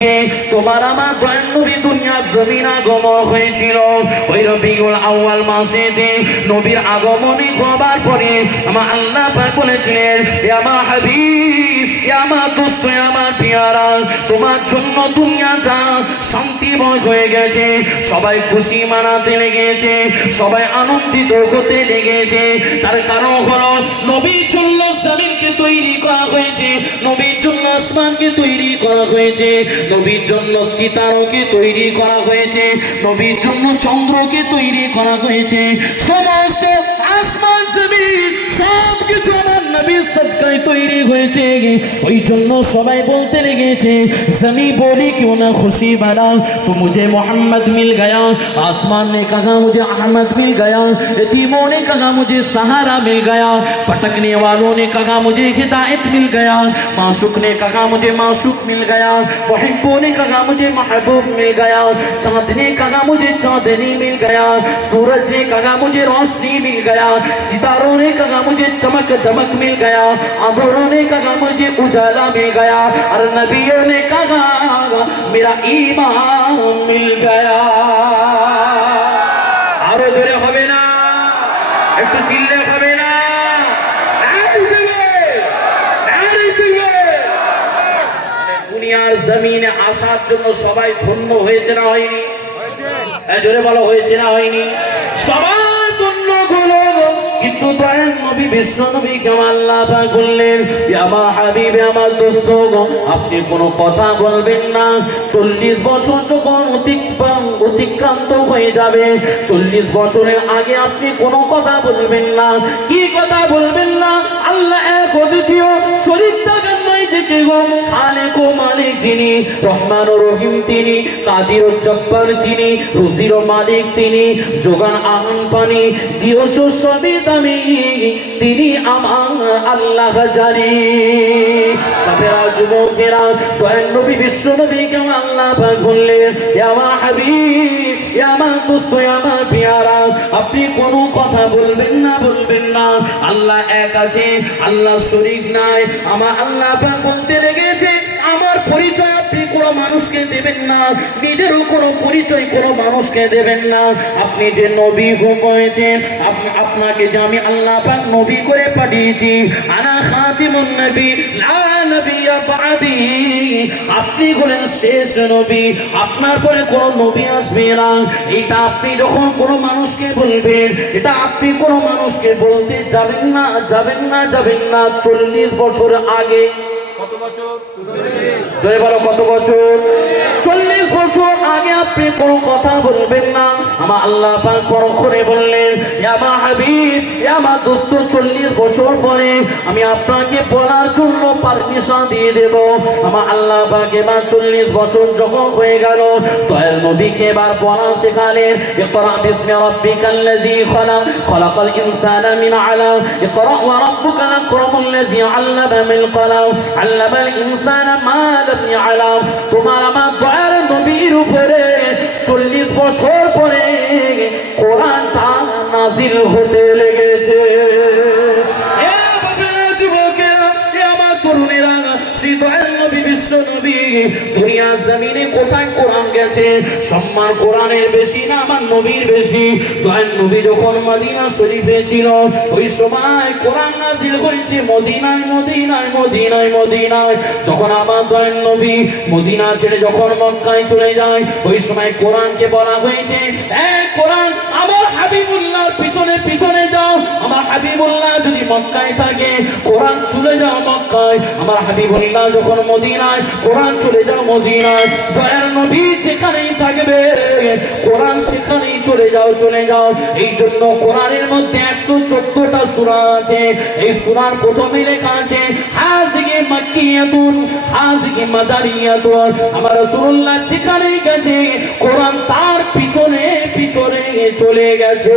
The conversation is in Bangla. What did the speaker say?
তোমার আমার নবী দুনিয়ার জমিন আগমন হয়েছিল। ওই রবিউল আউয়াল মাসেতে নবীর আগমনে হবার পরে আমার আল্লাহ পাক বলেছিলেন আমার হাবিব আমার আমার পিয়ারা, তোমার জন্য দুনিয়াটা শান্তিময় হয়ে গেছে। সবাই খুশি মানাতে লেগেছে, সবাই আনন্দিত হতে লেগেছে। তার কারণ হলো নবীর জন্য জমিনকে তৈরি আসমানকে তৈরি করা হয়েছে, নবীর জন্য সীতারকে তৈরি করা হয়েছে, নবীর জন্য চন্দ্রকে তৈরি করা হয়েছে। সমস্ত আসমান জমিন সব কিছু আমার নবীর সদকায় তৈরি হয়েছে ওই জন্য সবাই বলতে লেগেছে জমি बोली क्यों ना खुशी बना तो मुझे मोहम्मद मिल गया आसमान ने कहा मुझे अहमद मिल गया यतीमों ने कहा मुझे सहारा मिल गया पटकने वालों ने कहा मुझे हिदायत मिल गया माशुक ने कहा मुझे माशुक मिल गया महबूब ने कहा मुझे महबूब मिल गया चांद ने कहा मुझे चांदनी मिल गया सूरज ने कहा मुझे रोशनी मिल गया सितारों ने कहा मुझे चमक दमक मिल गया अंधेरों ने कहा मुझे उजाला मिल गया और नबियों ने कहा मेरा ईमान मिल गया আরো জোরে হবে না একটু চিল্লে হবে না এই দিবে, এই দিবে। মানে দুনিয়ার জমিনে আসার জন্য সবাই ধন্য হয়েছে না হয়নি এ, জোরে বলো হয়েছে না হয়নি সবাই ধন্য গুলো আপনি কোনো কথা বলবেন না। চল্লিশ বছর যখন অতিক্রান্ত হয়ে যাবে, চল্লিশ বছরের আগে আপনি কোনো কথা বলবেন না। কি কথা বলবেন না? আল্লাহ এক অদ্বিতীয় শরীর গো খালেক ও মালিক যিনি রহমান ও রহিম তিনি, কাদির ও জব্বার তিনি, রুজির ও মালিক আল্লাহ যুবকেরা নবী, বিশ্ব নবী আল্লাহ পাক বললেন ইয়ামা হাবিব ইয়ামা দোস্ত ইয়ামা পিয়ারা, আপনি কোনো কথা বলবেন না বলবেন না। আল্লাহ এক আছে, আল্লাহ শরীক নাই। আমার আল্লাহ পাক বলতে লেগেছে, আমার পরিচয় কোনো মানুষকে দেবেন না। নিজেরও কোনো পরিচয় কোনো মানুষকে দেবেন না। আপনি যে নবী হয়েছেন আপ- আপনাকে যে আমি আল্লাহ পাক নবী করে পাঠিয়েছি, আনা খাতিমুন নবী, লা নবিয়্যা বাদি। আপনি হলেন শেষ নবী, আপনার পরে কোনো নবী আসবে না। এটা আপনি যখন কোনো মানুষকে বলবেন, এটা আপনি কোনো মানুষকে বলতে যাবেন না যাবেন না যাবেন না। চল্লিশ বছর আগে জয় বলো কত বছর? চল্লিশ বছর আগে আপনি কোনো কথা বলবেন না আমার আল্লাহ পাক পরক্ষণে বললেন "এ আমার হাবিব এ আমার দোস্ত, চল্লিশ বছর পরে আমি আপনাকে বলার জন্য পারমিশন দিয়ে দেব। আমার আল্লাহ পাক এবার চল্লিশ বছর যখন হয়ে গেল, দয়াল নবীকে এবার বলা শেখালেন, ইকরা বিসমি রাব্বিকাল্লাযী খলাক খলাকাল ইনসানা মিন আলাক ইকরা ওয়া রাব্বুকাল আকরামুল্লাযী আল্লামা বিল কলাম আল্লামাল ইনসানা মা লাম ইয়ালাম। তোমার আমার দয়াল নবীর উপরে বছর পরে কোরআনটা নাজিল হতে দুনিয়া জমিনে কোথায় কোরআন গেছে? সম্মান কোরআনের বেশি না, আমার নবীর বেশি? দয়াল নবী যখন মদিনা শরীফে ছিল, ওই সময় কোরআন নাজিল হয়েছে, মদিনায় মদিনায় মদিনায় মদিনায়। যখন আমার দয়াল নবী মদিনা ছেড়ে যখন মক্কায় চলে যায়, ওই সময় কোরআনকে বলা হয়েছে, এ কোরআন, আমার হাবিবুল্লাহর পিছনে পিছনে আমার হাবিবুল্লাহ যদি মক্কায় থাকে, কোরআন চলে যাও মক্কায়। আমার হাবিবুল্লাহ যখন মদিনায়, কোরআন চলে যাও মদিনায়। দয়ার নবী যেখানেই থাকবে, কোরআন সেখানেই চলে যাও চলে যাও। এই জন্য কোরআনের মধ্যে একশো চোদ্দটা সুরা আছে। এই সুরার প্রথমে লেখা আছে হাজিকে মাক্কিয়াতুন হাজিকে মাদারিয়াতুন। আমার রাসূলুল্লাহ যেখানেই গেছে, কোরআন তার পিছনে পিছনে চলে গেছে।